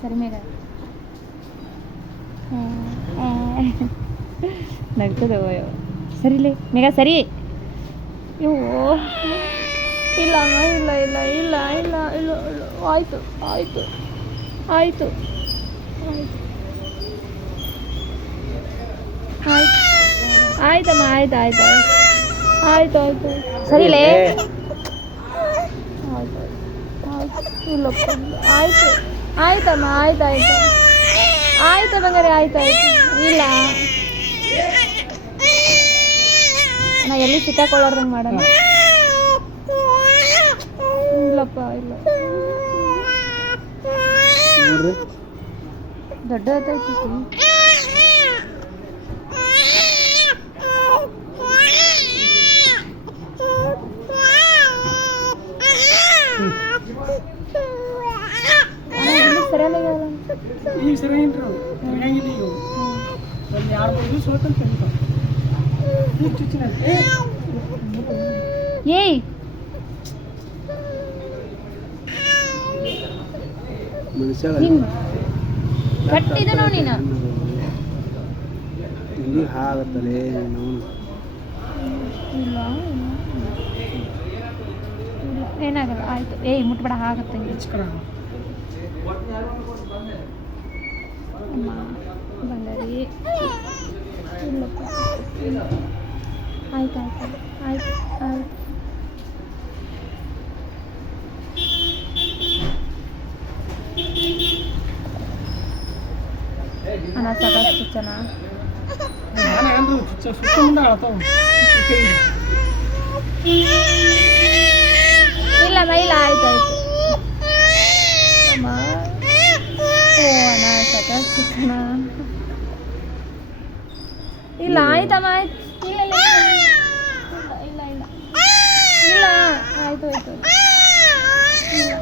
ಸರಿ ಮೇಘ ನಗ್ತದವ ಸರಿಲೇ ಮೇಘ ಸರಿ ಇವು ಇಲ್ಲ ಅಮ್ಮ ಇಲ್ಲ ಇಲ್ಲ ಇಲ್ಲ ಇಲ್ಲ ಇಲ್ಲ ಇಲ್ಲ ಆಯಿತು ಆಯಿತು ಆಯಿತು ಆಯ್ತು ಆಯ್ತಮ್ಮ ಆಯ್ತು ಆಯ್ತು ಆಯ್ತು ಆಯ್ತು ಸರಿಲೇ ಆಯ್ತು ಆಯ್ತು ಇಲ್ಲಪ್ಪ ಆಯಿತು ಆಯ್ತಮ್ಮ ಆಯ್ತು ಆಯ್ತು ಆಯ್ತು ಬಂಗಾರೆ ಆಯ್ತು ಆಯ್ತು ಇಲ್ಲ ನಾ ಎಲ್ಲಿ ಸಿಕ್ಕಾಕೊಳ್ಳಾರ್ದಂಗೆ ಮಾಡೋಣ ಇಲ್ಲಪ್ಪ ಇಲ್ಲ ದೊಡ್ಡ ಆಯ್ತು ಈಗ ಸರಿ ಏನ್ರಿ ಹೆಂಗಿಲ್ಲ ಈಗ ಒಂದು 2-3 ದಿವಸ ಹೋಗ್ತಂತ ಏಯ್ ಕಟ್ಟಿದ ನೋಡಿ ನೀನು ಇಲ್ಲಿ ಹಾಗತ್ತಲೇ ನಾವು ಇಲ್ಲ ಏನಾಗಲ್ಲ ಆಯ್ತು ಏಯ್ ಮುಟ್ಬೇಡ ಆಗತ್ತೆ ಅಮ್ಮ ಬಂಗಾರಿ ಇಲ್ಲಪ್ಪ ಆಯ್ತು ಆಯ್ತು ಆಯ್ತು ಆಯ್ತು ಅಣ್ಣ ಸಾಕಷ್ಟು ಚೆನ್ನಾಗಿ ಇಲ್ಲಮ್ಮ ಇಲ್ಲ ಆಯ್ತು ಆಯ್ತು ಅಮ್ಮ ಓ ಅಣ್ಣ ಸಾಕಷ್ಟು ಚೆನ್ನಾಗಿ ಇಲ್ಲ ಆಯ್ತಮ್ಮ ಆಯ್ತು ಇಲ್ಲ ಇಲ್ಲ ಇಲ್ಲ ಇಲ್ಲ ಇಲ್ಲ ಆಯ್ತು ಆಯ್ತು ಇಲ್ಲ